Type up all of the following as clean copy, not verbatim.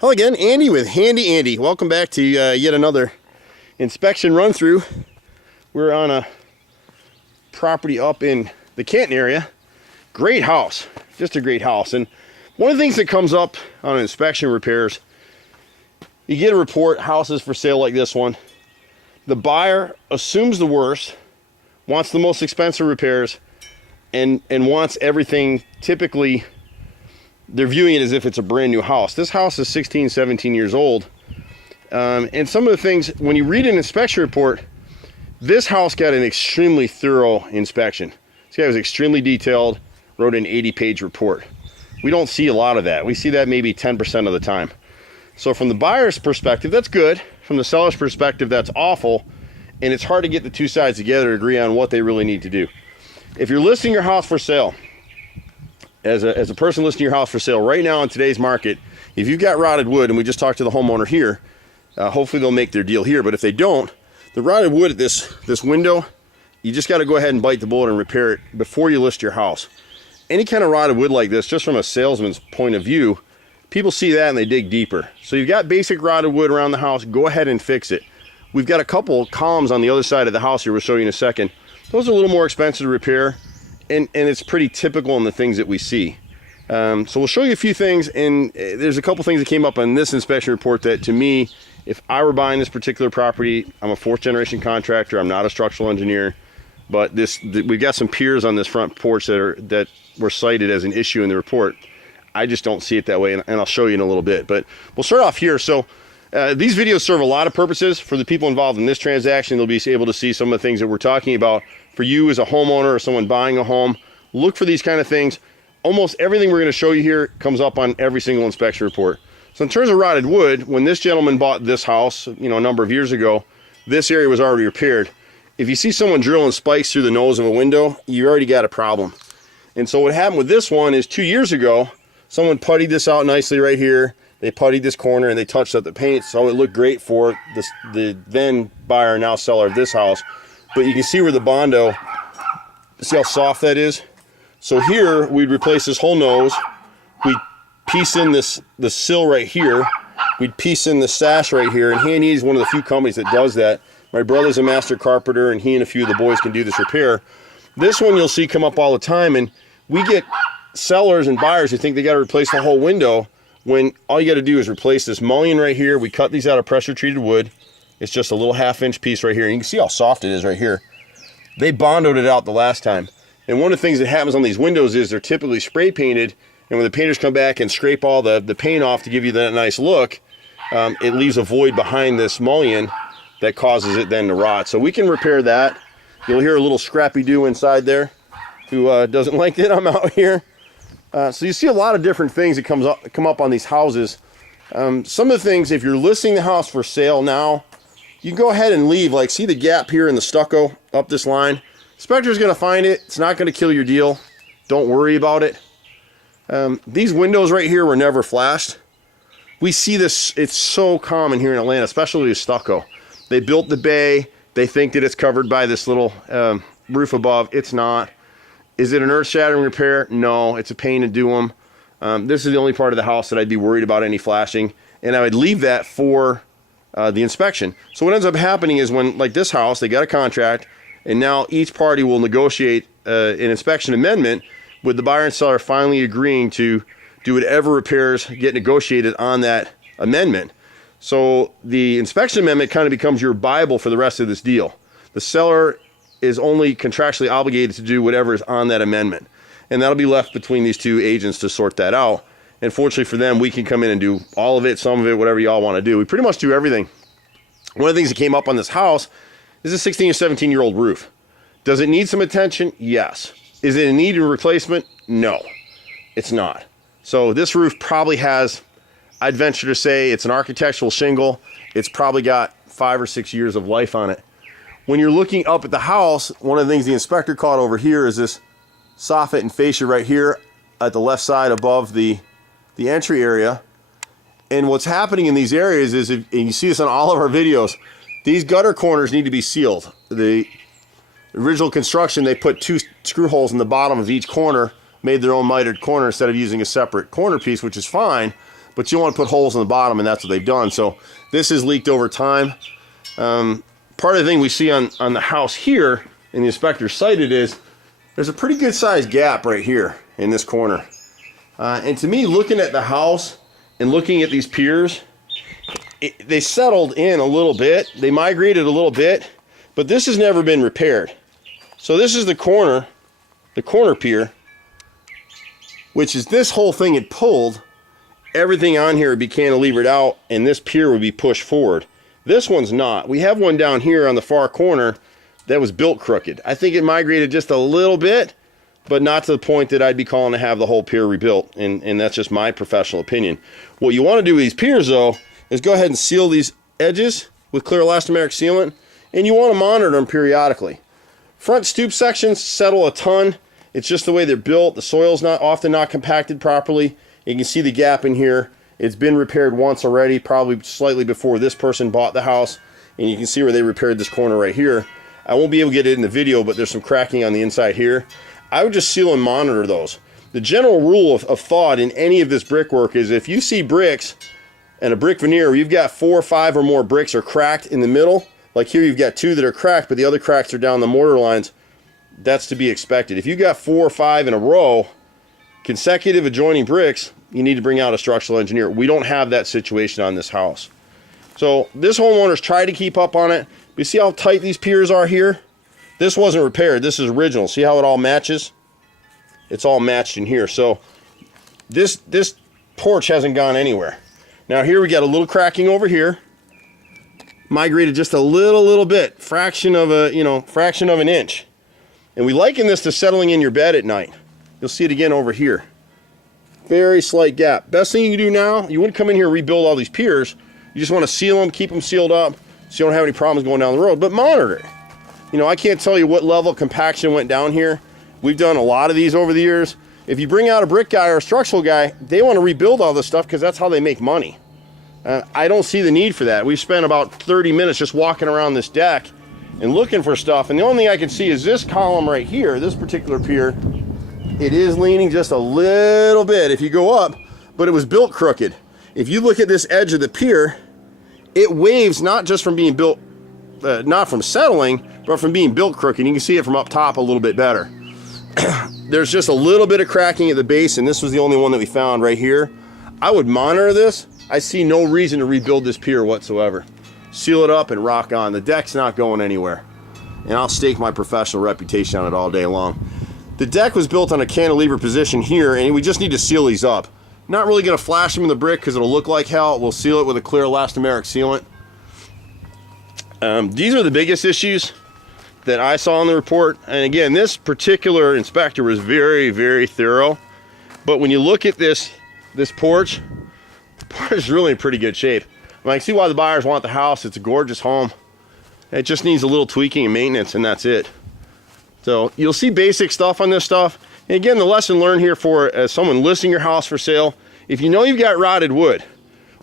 Hello again, Andy with Handy Andy. Welcome back to yet another inspection run through. We're on a property up in the Canton area. Great house, just a great house. And one of the things that comes up on inspection repairs, you get a report, houses for sale like this one. The buyer assumes the worst, wants the most expensive repairs, and wants everything. Typically, they're viewing it as if it's a brand new house. This house is 16, 17 years old. And some of the things, when you read an inspection report, this house got an extremely thorough inspection. This guy was extremely detailed, wrote an 80-page report. We don't see a lot of that. We see that maybe 10% of the time. So from the buyer's perspective, that's good. From the seller's perspective, that's awful. And it's hard to get the two sides together to agree on what they really need to do. If you're listing your house for sale, as a person listing your house for sale right now in today's market, if you've got rotted wood, and we just talked to the homeowner here, hopefully they'll make their deal here. But if they don't, the rotted wood at this window, you just got to go ahead and bite the bullet and repair it before you list your house. Any kind of rotted wood like this, just from a salesman's point of view, people see that and they dig deeper. So you've got basic rotted wood around the house, go ahead and fix it. We've got a couple columns on the other side of the house here we'll show you in a second. Those are a little more expensive to repair, and it's pretty typical in the things that we see. So we'll show you a few things, and there's a couple things that came up on this inspection report that, to me, if I were buying this particular property, I'm a fourth generation contractor, I'm not a structural engineer, but we've got some piers on this front porch that were cited as an issue in the report. I just don't see it that way, and I'll show you in a little bit. But we'll start off here. So these videos serve a lot of purposes. For the people involved in this transaction, they'll be able to see some of the things that we're talking about. For you as a homeowner or someone buying a home, look for these kind of things. Almost everything we're going to show you here comes up on every single inspection report. So in terms of rotted wood, when this gentleman bought this house, a number of years ago, this area was already repaired. If you see someone drilling spikes through the nose of a window, you already got a problem. And so what happened with this one is 2 years ago, someone puttied this out nicely right here. They puttied this corner and they touched up the paint, so it looked great for the then buyer, now seller of this house. But you can see where the Bondo, see how soft that is? So here, we'd replace this whole nose. We'd piece in the sill right here. We'd piece in the sash right here. And Handy is one of the few companies that does that. My brother's a master carpenter, and he and a few of the boys can do this repair. This one you'll see come up all the time, and we get sellers and buyers who think they got to replace the whole window, when all you got to do is replace this mullion right here. We cut these out of pressure treated wood. It's just a little 1/2-inch piece right here. And you can see how soft it is right here. They Bondoed it out the last time. And one of the things that happens on these windows is they're typically spray painted, and when the painters come back and scrape all the paint off to give you that nice look, it leaves a void behind this mullion that causes it then to rot. So we can repair that. You'll hear a little scrappy-doo inside there who doesn't like that I'm out here. So you see a lot of different things that come up on these houses. Some of the things, if you're listing the house for sale now, you can go ahead and leave. Like, see the gap here in the stucco up this line? Inspector's going to find it. It's not going to kill your deal. Don't worry about it. These windows right here were never flashed. We see this. It's so common here in Atlanta, especially with stucco. They built the bay. They think that it's covered by this little roof above. It's not. Is it an earth-shattering repair? No, it's a pain to do them. This is the only part of the house that I'd be worried about any flashing, and I would leave that for the inspection. So what ends up happening is when, like this house, they got a contract, and now each party will negotiate an inspection amendment with the buyer and seller finally agreeing to do whatever repairs get negotiated on that amendment. So the inspection amendment kind of becomes your Bible for the rest of this deal. The seller is only contractually obligated to do whatever is on that amendment. And that'll be left between these two agents to sort that out. And fortunately for them, we can come in and do all of it, some of it, whatever y'all want to do. We pretty much do everything. One of the things that came up on this house is a 16 or 17-year-old roof. Does it need some attention? Yes. Is it in need of replacement? No, it's not. So this roof probably has, I'd venture to say, it's an architectural shingle. It's probably got 5 or 6 years of life on it. When you're looking up at the house, one of the things the inspector caught over here is this soffit and fascia right here at the left side above the entry area. And what's happening in these areas is, and you see this on all of our videos, these gutter corners need to be sealed. The original construction, they put 2 screw holes in the bottom of each corner, made their own mitered corner instead of using a separate corner piece, which is fine. but you want to put holes in the bottom, and that's what they've done. So this has leaked over time. Part of the thing we see on the house here, and the inspector cited, is there's a pretty good sized gap right here in this corner. And to me, looking at the house and looking at these piers, they settled in a little bit. They migrated a little bit, but this has never been repaired. So this is the corner pier, which is this whole thing had pulled. Everything on here would be cantilevered out, and this pier would be pushed forward. This one's not. We have one down here on the far corner that was built crooked. I think it migrated just a little bit, but not to the point that I'd be calling to have the whole pier rebuilt, and that's just my professional opinion. What you want to do with these piers, though, is go ahead and seal these edges with clear elastomeric sealant, and you want to monitor them periodically. Front stoop sections settle a ton. It's just the way they're built. The soil's often not compacted properly. You can see the gap in here. It's been repaired once already, probably slightly before this person bought the house, and you can see where they repaired this corner right here. I won't be able to get it in the video, but there's some cracking on the inside here. I would just seal and monitor those. The general rule of thought in any of this brickwork is if you see bricks and a brick veneer where you've got 4 or 5 or more bricks are cracked in the middle, like here you've got 2 that are cracked, but the other cracks are down the mortar lines, that's to be expected. If you've got 4 or 5 in a row, consecutive adjoining bricks, you need to bring out a structural engineer. We don't have that situation on this house. So this homeowner's tried to keep up on it. You see how tight these piers are here? This wasn't repaired. This is original. See how it all matches? It's all matched in here. So this porch hasn't gone anywhere. Now here we got a little cracking over here. Migrated just a little bit, fraction of an inch. And we liken this to settling in your bed at night. You'll see it again over here. Very slight gap. Best thing you can do now, you wouldn't come in here and rebuild all these piers. You just want to seal them, keep them sealed up, so you don't have any problems going down the road, but monitor it. You know, I can't tell you what level of compaction went down here. We've done a lot of these over the years. If you bring out a brick guy or a structural guy, they want to rebuild all this stuff because that's how they make money. I don't see the need for that. We've spent about 30 minutes just walking around this deck and looking for stuff, and the only thing I can see is this column right here, this particular pier. It is leaning just a little bit if you go up, but it was built crooked. If you look at this edge of the pier, it waves not just from being built, not from settling, but from being built crooked. You can see it from up top a little bit better. There's just a little bit of cracking at the base, and this was the only one that we found right here. I would monitor this. I see no reason to rebuild this pier whatsoever. Seal it up and rock on. The deck's not going anywhere, and I'll stake my professional reputation on it all day long. The deck was built on a cantilever position here, and we just need to seal these up. Not really going to flash them in the brick because it'll look like hell. We'll seal it with a clear elastomeric sealant. These are the biggest issues that I saw in the report. And again, this particular inspector was very, very thorough. But when you look at this porch, the porch is really in pretty good shape. I can see why the buyers want the house. It's a gorgeous home. It just needs a little tweaking and maintenance, and that's it. So you'll see basic stuff on this stuff. And again, the lesson learned here for someone listing your house for sale, if you know you've got rotted wood,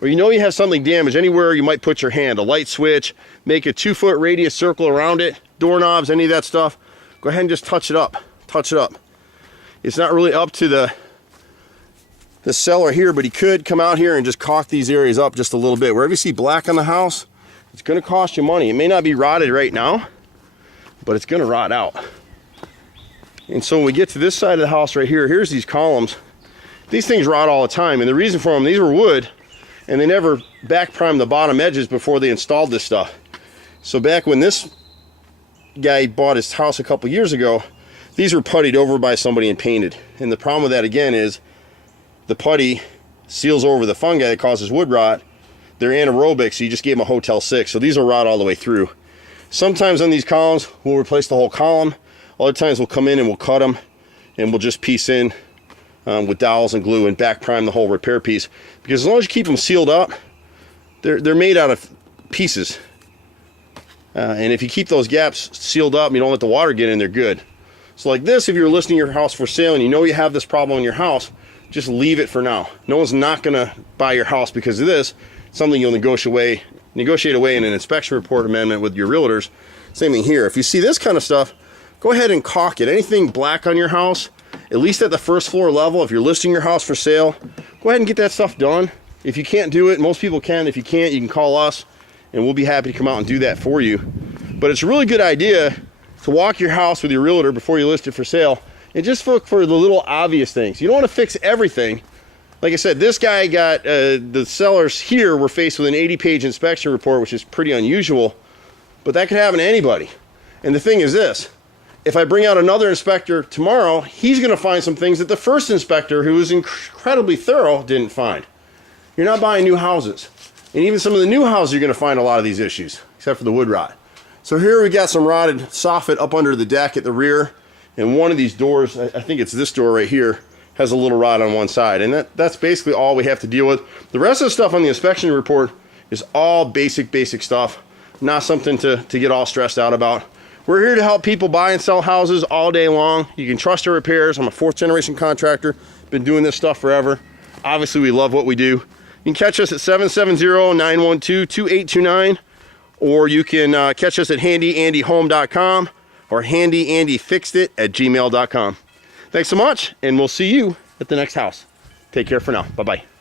or you know you have something damaged anywhere you might put your hand, a light switch, make a 2-foot radius circle around it, doorknobs, any of that stuff, go ahead and just touch it up. Touch it up. It's not really up to the seller here, but he could come out here and just caulk these areas up just a little bit. Wherever you see black on the house, it's going to cost you money. It may not be rotted right now, but it's going to rot out. And so when we get to this side of the house right here, here's these columns. These things rot all the time, and the reason for them, these were wood, and they never back primed the bottom edges before they installed this stuff. So back when this guy bought his house a couple years ago, these were puttied over by somebody and painted. And the problem with that, again, is the putty seals over the fungi that causes wood rot. They're anaerobic, so you just gave them a Hotel 6. So these will rot all the way through. Sometimes on these columns, we'll replace the whole column. Other times we'll come in and we'll cut them, and we'll just piece in with dowels and glue and back prime the whole repair piece. Because as long as you keep them sealed up, they're made out of pieces. And if you keep those gaps sealed up and you don't let the water get in, they're good. So like this, if you're listing your house for sale and you know you have this problem in your house, just leave it for now. No one's not gonna buy your house because of this. It's something you'll negotiate away in an inspection report amendment with your realtors. Same thing here. If you see this kind of stuff, go ahead and caulk it. Anything black on your house, at least at the first floor level, if you're listing your house for sale, go ahead and get that stuff done. If you can't do it, most people can. If you can't, you can call us and we'll be happy to come out and do that for you. But it's a really good idea to walk your house with your realtor before you list it for sale and just look for the little obvious things. You don't want to fix everything. Like I said, this guy got, the sellers here were faced with an 80-page inspection report, which is pretty unusual, but that could happen to anybody. And the thing is this, if I bring out another inspector tomorrow, he's gonna find some things that the first inspector, who was incredibly thorough, didn't find. You're not buying new houses. And even some of the new houses, you're gonna find a lot of these issues, except for the wood rot. So here we got some rotted soffit up under the deck at the rear, and one of these doors, I think it's this door right here, has a little rot on one side. And that's basically all we have to deal with. The rest of the stuff on the inspection report is all basic stuff, not something to get all stressed out about. We're here to help people buy and sell houses all day long. You can trust our repairs. I'm a 4th-generation contractor, been doing this stuff forever. Obviously, we love what we do. You can catch us at 770-912-2829, or you can catch us at HandyANDYHome.com or HandyANDYFixedIt@gmail.com. Thanks so much, and we'll see you at the next house. Take care for now. Bye-bye.